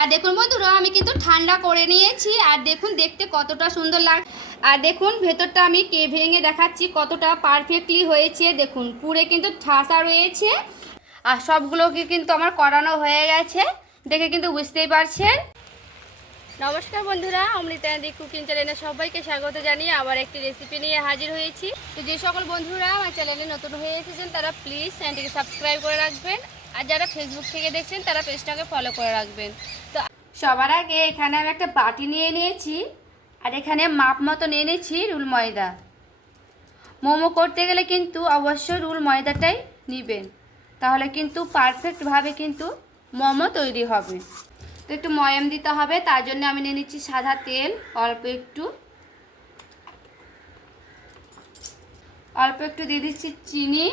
আর দেখুন বন্ধুরা, আমি কিন্তু ঠান্ডা করে নিয়েছি। আর দেখুন, দেখতে কতটা সুন্দর লাগ আর দেখুন, ভেতরটা আমি কে ভেঙে দেখাচ্ছি, কতটা পারফেক্টলি হয়েছে। দেখুন পুরে কিন্তু ঠাসা রয়েছে। আর সবগুলোকে কিন্তু আমার করানো হয়ে গেছে। দেখে কিন্তু বুঝতেই পারছেন। নমস্কার বন্ধুরা অমৃতাদি কুকিং চ্যানেলে সবাইকে স্বাগত জানিয়ে আবার একটি রেসিপি নিয়ে হাজির হয়েছি। তো যে সকল বন্ধুরা আমার চ্যানেলে নতুন হয়ে এসেছেন, তারা প্লিজ চ্যানেলটিকে সাবস্ক্রাইব করে রাখবেন। আর যারা ফেসবুক থেকে দেখছেন, তারা পেজটাকে ফলো করে রাখবেন। তো সবার আগে এখানে আমি একটা বাটি নিয়ে নিয়েছি, আর এখানে মাপ মতো নিয়ে নিয়েছি রুল ময়দা। মোমো করতে গেলে কিন্তু অবশ্যই রুল ময়দাটাই নেবেন। তাহলে কিন্তু পারফেক্টভাবে কিন্তু মোমো তৈরি হবে। তো একটু ময়াম দিতে হবে, তার জন্য আমি নিয়ে নিচ্ছি সাদা তেল, অল্প একটু। অল্প একটু দিয়ে দিচ্ছি চিনি,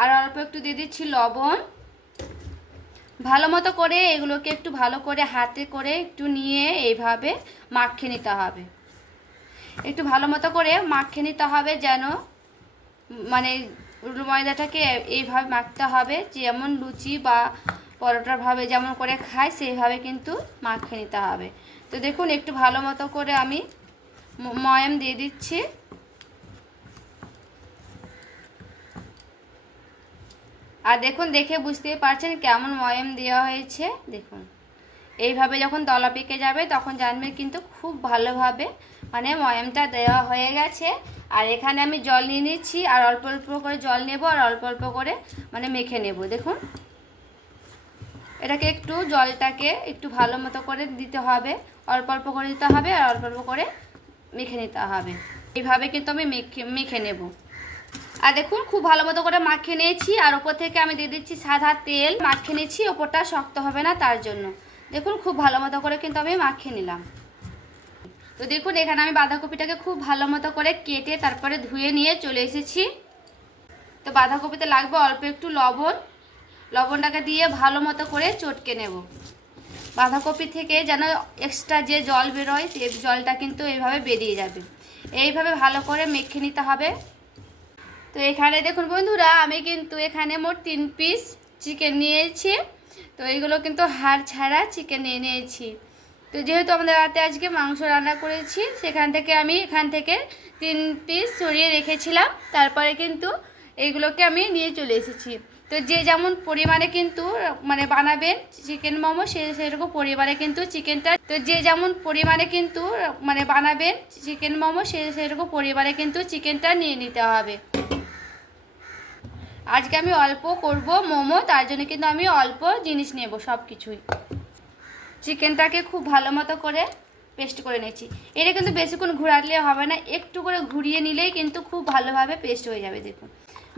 আর অল্প একটু দিয়ে দিচ্ছি লবণ। ভালো মতো করে এগুলোকে একটু ভালো করে হাতে করে একটু নিয়ে এইভাবে মাখিয়ে নিতে হবে। একটু ভালো মতো করে মাখিয়ে নিতে হবে যেন মানে ময়দাটাকে এইভাবে মাখতে হবে, যেমন লুচি বা পরোটার ভাবে যেমন করে খায় সেইভাবে কিন্তু মাখিয়ে নিতে হবে। তো দেখুন, একটু ভালো মতো করে আমি ময়াম দিয়ে দিচ্ছি। আর দেখুন, দেখে বুঝতেই পারছেন কেমন ময়াম দেওয়া হয়েছে। দেখুন, এইভাবে যখন দলা পেকে যাবে, তখন জানবে কিন্তু খুব ভালোভাবে মানে ময়ামটা দেওয়া হয়ে গেছে। আর এখানে আমি জল নিয়ে নিচ্ছি, আর অল্প অল্প করে জল নেব, আর অল্প অল্প করে মানে মেখে নেব। দেখুন, এটাকে একটু জলটাকে একটু ভালো মতো করে দিতে হবে। অল্প অল্প করে দিতে হবে, আর অল্প অল্প করে মেখে নিতে হবে। এইভাবে কিন্তু আমি মেখে মেখে নেব। আর দেখুন, খুব ভালো মতো করে মাখিয়ে নিয়েছি। আর ওপর থেকে আমি দিয়ে দিচ্ছি সাদা তেল। মাখিয়ে নিয়েছি ওপরটা শক্ত হবে না তার জন্য। দেখুন, খুব ভালো মতো করে কিন্তু আমি মাখিয়ে নিলাম। তো দেখুন, এখানে আমি বাঁধাকপিটাকে খুব ভালো মতো করে কেটে তারপরে ধুয়ে নিয়ে চলে এসেছি। তো বাঁধাকপিতে লাগবে অল্প একটু লবণ। লবণটাকে দিয়ে ভালো মতো করে চটকে নেব। বাঁধাকপি থেকে যেন এক্সট্রা যে জল বেরোয় সেই জলটা কিন্তু এইভাবে বেরিয়ে যাবে। এইভাবে ভালো করে মেখে নিতে হবে। তো এখানে দেখুন বন্ধুরা, আমি কিন্তু এখানে মোট তিন পিস চিকেন নিয়েছি। তো এইগুলো কিন্তু হাড় ছাড়া চিকেন নিয়ে নিয়েছি তো যেহেতু আমাদের রাতে আজকে মাংস রান্না করেছি, সেখান থেকে আমি এখান থেকে তিন পিস সরিয়ে রেখেছিলাম। তারপরে কিন্তু এইগুলোকে আমি নিয়ে চলে এসেছি। তো যে যেমন পরিমাণে কিন্তু মানে বানাবেন চিকেন মোমো, সে সেরকম পরিমাণে কিন্তু চিকেনটা তো যে যেমন পরিমাণে কিন্তু মানে বানাবেন চিকেন মোমো, সে সেরকম পরিমাণে কিন্তু চিকেনটা নিয়ে নিতে হবে। আজকে আমি অল্প করব মোমো, তার জন্য কিন্তু আমি অল্প জিনিস নেব সব কিছুই চিকেনটাকে খুব ভালো মতো করে পেস্ট করে নিয়েছি। এটা কিন্তু বেশিক্ষণ ঘোরালে হবে না, একটু করে ঘুরিয়ে নিলেই কিন্তু খুব ভালোভাবে পেস্ট হয়ে যাবে, দেখুন।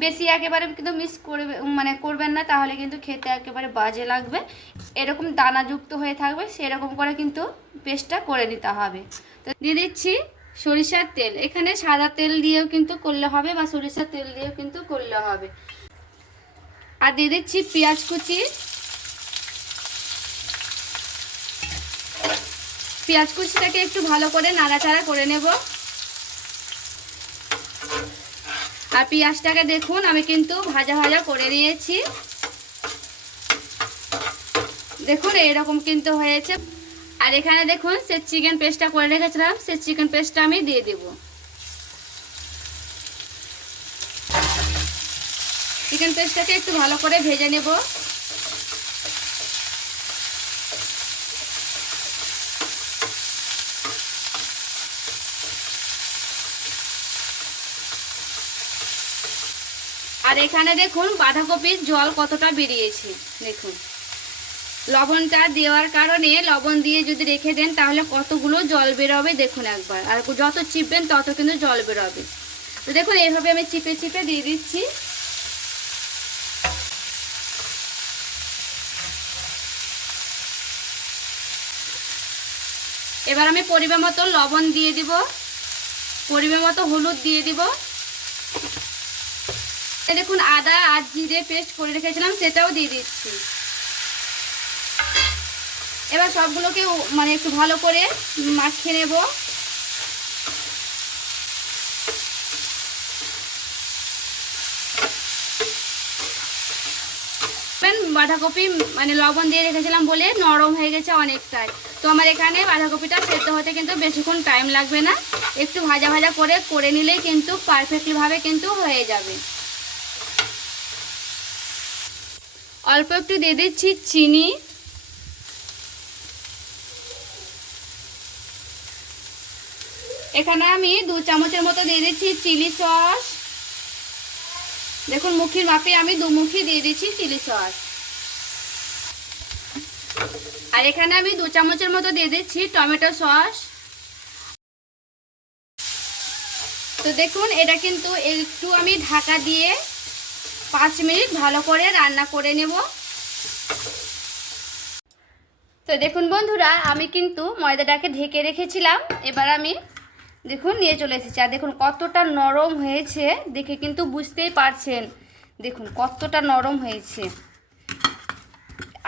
বেশি একেবারে কিন্তু মিস করবে মানে করবেন না, তাহলে কিন্তু খেতে একেবারে বাজে লাগবে। এরকম দানাযুক্ত হয়ে থাকবে, সেরকম করে কিন্তু পেস্টটা করে নিতে হবে। তো দিয়ে দিচ্ছি সরিষার তেল। এখানে সাদা তেল দিয়েও কিন্তু করলে হবে বা সরিষার তেল দিয়েও কিন্তু করলে হবে। আর দিয়ে দিচ্ছি পেঁয়াজ কুচি। পেঁয়াজ কুচিটাকে একটু ভালো করে নাড়াচাড়া করে নেব। আর পেঁয়াজটাকে দেখুন, আমি কিন্তু ভাজা ভাজা করে নিয়েছি। দেখুন, এরকম কিন্তু হয়েছে। আর এখানে দেখুন, সে চিকেন পেস্টটা করে রেখেছিলাম, সে চিকেন পেস্টটা আমি দিয়ে দেব। চিকেন পেস্টটাকে একটু ভালো করে ভেজে নেব। আর এখানে দেখুন বাঁধাকপির জল কতটা বেরিয়েছে, দেখুন। লবণটা দেওয়ার কারণে লবণ দিয়ে যদি রেখে দেন তাহলে কতগুলো জল বেরোবে, দেখুন একবার। আর যত চিপবেন তত কিন্তু জল বেরোবে। তো দেখুন, এইভাবে আমি চিপে চিপে দিয়ে দিচ্ছি। এবার আমি পরিমাণ মতো লবণ দিয়ে দিব। পরিমাণ মতো হলুদ দিয়ে দিব। দেখুন, আদা আর জিরে পেস্ট করে রেখেছিলাম, সেটাও দিয়ে দিচ্ছি। এবার সবগুলোকে মানে একটু ভালো করে মাখিয়ে নেব। বাঁধাকপি মানে লবণ দিয়ে রেখেছিলাম বলে নরম হয়ে গেছে অনেকটাই। তো আমার এখানে বাঁধাকপিটা সেদ্ধ হতে কিন্তু বেশিক্ষণ টাইম লাগবে না। একটু ভাজা ভাজা করে করে নিলেই কিন্তু পারফেক্টলিভাবে কিন্তু হয়ে যাবে। অল্প একটু দিয়ে দিচ্ছি চিনি। এখানে আমি দু চামচের মতো দিয়ে দিচ্ছি চিলি সস। দেখুন, মুখির মাপে আমি দু মুখি দিয়ে দিচ্ছি চিলি সস। আর এখানে আমি দু চামচের মতো দিয়ে দিচ্ছি টমেটো সস। তো দেখুন, এটা কিন্তু একটু আমি ঢাকা দিয়ে পাঁচ মিনিট ভালো করে রান্না করে নেব। তো দেখুন বন্ধুরা, আমি কিন্তু ময়দাটাকে ঢেকে রেখেছিলাম। এবার আমি দেখুন নিয়ে চলে এসেছি। আর দেখুন কতটা নরম হয়েছে, দেখে কিন্তু বুঝতেই পারছেন। দেখুন কতটা নরম হয়েছে।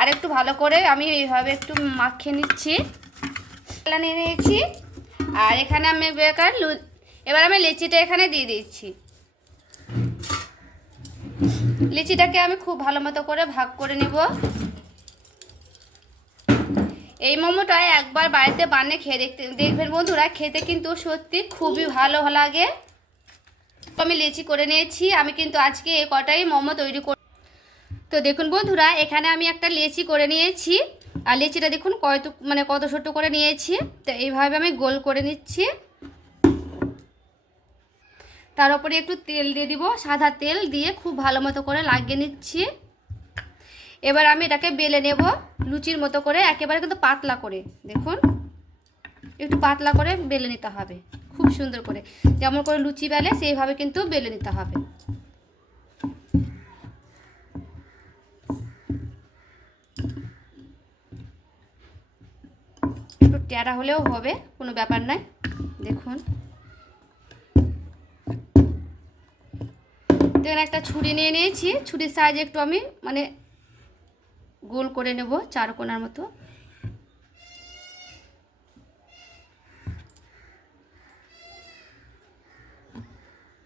আর একটু ভালো করে আমি এইভাবে একটু মাখিয়ে নিচ্ছি। নিয়ে নিয়েছি। আর এখানে আমি বেকার লু- এবার আমি লিচিটা এখানে দিয়ে দিচ্ছি। লিচিটাকে আমি খুব ভালো মতো করে ভাগ করে নেব। এই মোমোটা একবার বাড়িতে বানিয়ে খেয়ে দেখতে, দেখবেন বন্ধুরা, খেতে কিন্তু সত্যি খুবই ভালো লাগে। আমি লিচি করে নিয়েছি। আমি কিন্তু আজকে এই কটাই মোমো তৈরি তো দেখুন বন্ধুরা, এখানে আমি একটা লেচি করে নিয়েছি। আর লেচিটা দেখুন কত মানে কত ছোট করে নিয়েছি। তো এইভাবে আমি গোল করে নিচ্ছি। তার উপরে একটু তেল দিয়ে দিব, সাদা তেল দিয়ে খুব ভালো মতো করে লাগিয়ে নিচ্ছি। এবার আমি এটাকে বেলে নেব, লুচির মতো করে, একেবারে কিন্তু পাতলা করে। দেখুন, একটু পাতলা করে বেলে নিতে হবে, খুব সুন্দর করে। যেমন করে লুচি বেলে, সেইভাবে কিন্তু বেলে নিতে হবে। ট্যাড়া হলেও হবে, কোনো ব্যাপার নাই দেখুন। দেখুন একটা ছুরি নিয়ে নিয়েছি, ছুরির সাইজ একটু আমি মানে গোল করে নেব, চার কোনার মতো।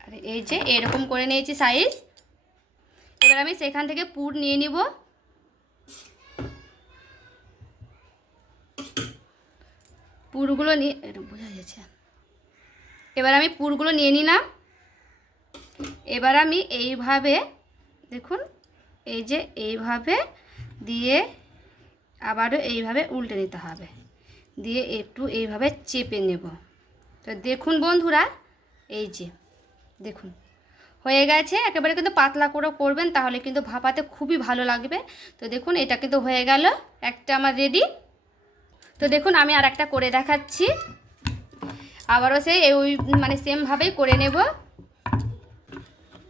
আর এই যে, এরকম করে নিয়েছি সাইজ এবার আমি সেখান থেকে পুর নিয়ে নিব। পুরগুলো নিয়ে, এটা বোঝা যাচ্ছে এবার আমি পুরগুলো নিয়ে নিলাম। এবার আমি এইভাবে, দেখুন, এই যে এইভাবে দিয়ে আবারও এইভাবে উল্টে নিতে হবে। দিয়ে একটু এইভাবে চেপে নেব। তো দেখুন বন্ধুরা, এই যে, দেখুন, হয়ে গেছে। একেবারে কিন্তু পাতলা করে করবেন, তাহলে কিন্তু ভাপাতে খুবই ভালো লাগবে। তো দেখুন, এটা কিন্তু হয়ে গেল। একটা আমার রেডি তো দেখুন, আমি আর একটা করে দেখাচ্ছি। আবারও সেই ওই মানে সেমভাবেই করে নেব।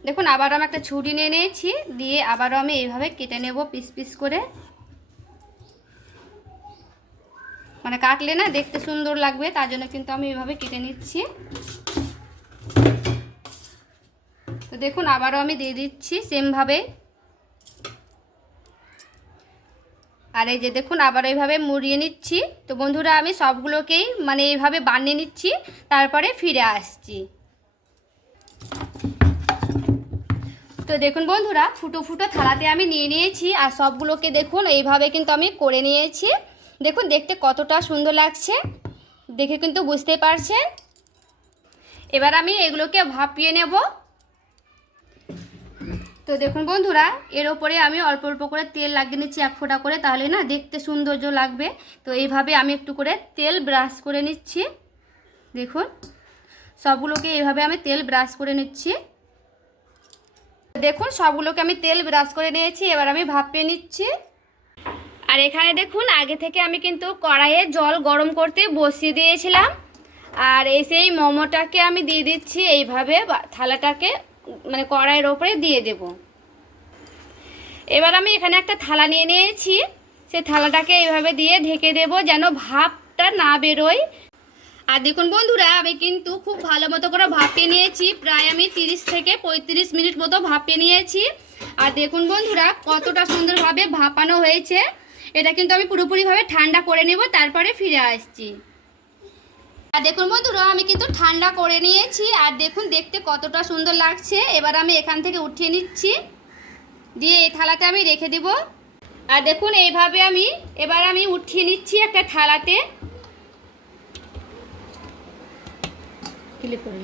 দেখুন, আবারও আমি একটা ছুরি নিয়ে নিয়েছি, দিয়ে আবারও আমি এইভাবে কেটে নেব পিস পিস করে। মানে কাটলে না দেখতে সুন্দর লাগবে, তার জন্য কিন্তু আমি এইভাবে কেটে নিচ্ছি। তো দেখুন, আবারও আমি দিয়ে দিচ্ছি সেমভাবে আর এই যে দেখুন, আবার এইভাবে মুড়িয়ে নিচ্ছি। তো বন্ধুরা, আমি সবগুলোকেই মানে এইভাবে বানিয়ে নিচ্ছি, তারপরে ফিরে আসছি। তো দেখুন বন্ধুরা, ফুটো ফুটো থালাতে আমি নিয়ে নিয়েছি, আর সবগুলোকে দেখুন, এইভাবে কিন্তু আমি করে নিয়েছি। দেখুন, দেখতে কতটা সুন্দর লাগছে। দেখে কিন্তু বুঝতে পারছেন? এবার আমি এগুলোকে ভাপিয়ে নেব। তো দেখুন বন্ধুরা, এর ওপরে আমি অল্প অল্প করে তেল লাগিয়ে নিচ্ছি এক ফোঁটা করে, তাহলে না দেখতে সৌন্দর্য লাগবে। তো এইভাবে আমি একটু করে তেল ব্রাশ করে নিচ্ছি। দেখুন, সবগুলোকে এইভাবে আমি তেল ব্রাশ করে নিচ্ছি। দেখুন, সবগুলোকে আমি তেল ব্রাশ করে নিয়েছি, এবার আমি ভাপিয়ে নিচ্ছি। আর এখানে দেখুন, আগে থেকে আমি কিন্তু কড়াইয়ে জল গরম করতে বসিয়ে দিয়েছিলাম। আর এই সেই মোমোটাকে আমি দিয়ে দিচ্ছি, এইভাবে থালাটাকে মানে কড়াইয়ের ওপরে দিয়ে দেব। এবার আমি এখানে একটা থালা নিয়ে নিয়েছি। সেই থালাটাকে এইভাবে দিয়ে ঢেকে দেব যেন ভাপটা না বেরোয়। আর দেখুন বন্ধুরা, আমি কিন্তু খুব ভালো মতো করে ভাপিয়ে নিয়েছি। প্রায় আমি তিরিশ থেকে পঁয়ত্রিশ মিনিট মতো ভাপিয়ে নিয়েছি। আর দেখুন বন্ধুরা, কতটা সুন্দরভাবে ভাপানো হয়েছে। এটা কিন্তু আমি পুরোপুরিভাবে ঠান্ডা করে নেব, তারপরে ফিরে আসছি। আর দেখুন বন্ধুরা আমি কিন্তু ঠান্ডা করে নিয়েছি। আর দেখুন দেখতে কতটা সুন্দর লাগছে। এবার আমি এখান থেকে উঠিয়ে নিচ্ছি। দিয়ে এই থালাতে আমি রেখে দিব। আর দেখুন এইভাবে আমি এবার আমি উঠিয়ে নিচ্ছি একটা থালাতে। ক্লিক করে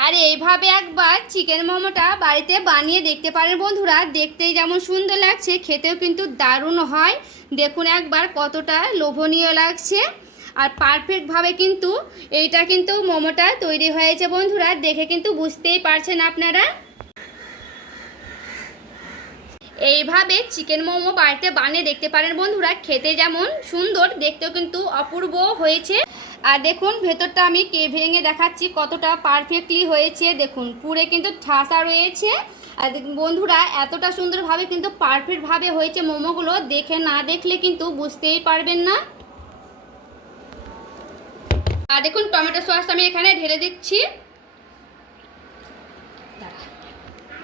আর এইভাবে একবার চিকেন মোমোটা বাড়িতে বানিয়ে দেখতে পারেন বন্ধুরা। দেখতেই যেমন সুন্দর লাগছে খেতেও কিন্তু দারুণ হয়। দেখুন একবার কতটা লোভনীয় লাগছে। আর পারফেক্টভাবে কিন্তু এইটা কিন্তু মোমোটা তৈরি হয়েছে বন্ধুরা, দেখে কিন্তু বুঝতেই পারছেন আপনারা। এইভাবে চিকেন মোমো বাড়িতে বানিয়ে দেখতে পারেন বন্ধুরা, খেতে যেমন সুন্দর, দেখতেও কিন্তু অপূর্ব হয়েছে। আর দেখুন, ভেতরটা আমি কে ভেঙে দেখাচ্ছি, কতটা পারফেক্টলি হয়েছে। দেখুন, পুরে কিন্তু ঠাসা রয়েছে। আর বন্ধুরা, এতটা সুন্দরভাবে কিন্তু পারফেক্টভাবে হয়েছে মোমোগুলো, দেখে না দেখলে কিন্তু বুঝতেই পারবেন না। আর দেখুন, টমেটো সস আমি এখানে ঢেলে দিচ্ছি।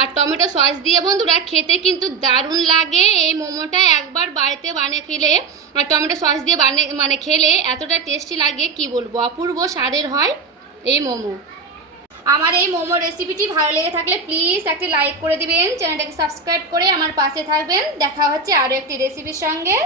আর টমেটো সস দিয়ে বন্ধুরা খেতে কিন্তু দারুণ লাগে। এই মোমোটা একবার বাড়িতে বানিয়ে খেলে, আর টমেটো সস দিয়ে বানিয়ে মানে খেলে এতটা টেস্টি লাগে, কি বলব? অপূর্ব স্বাদের হয় এই মোমো। আমার এই মোমো রেসিপিটি ভালো লেগে থাকলে প্লিজ একটা লাইক করে দিবেন। চ্যানেলটাকে সাবস্ক্রাইব করে আমার পাশে থাকবেন। দেখা হচ্ছে আরও একটি রেসিপির সঙ্গে।